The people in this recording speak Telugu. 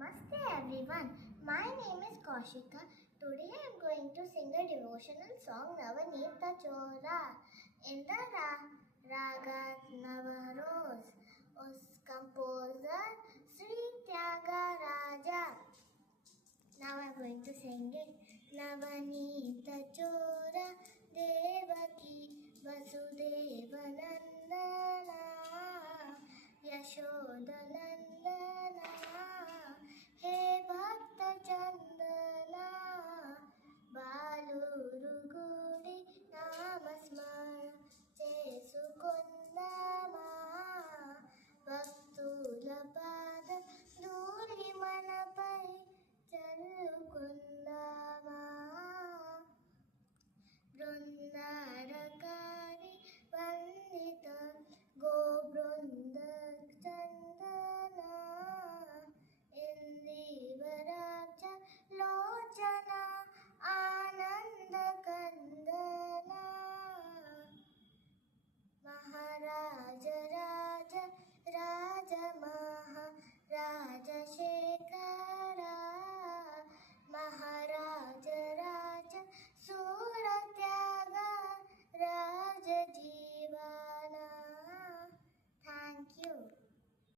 Namaste everyone. My name is Kaushika. Today I am going to sing a devotional song Navanita Chora in the Raga Navarose. Composer Sri Tyagaraja. Now I am going to sing it. Navanita Chora Devaki Vasudeva Nandana Yashodanandana हे भक्त चंदना बालुरुगुडी नामस्मरण చేసుకుందామా భక్తుల పాద ధూళి మనపై చల్లుకుందామా బృందారకారి వందిత గోబృంద చందన ఇందివరాక్ష లోచన ఆనంద కందన మహారాజ రాజ రాజ మహారాజ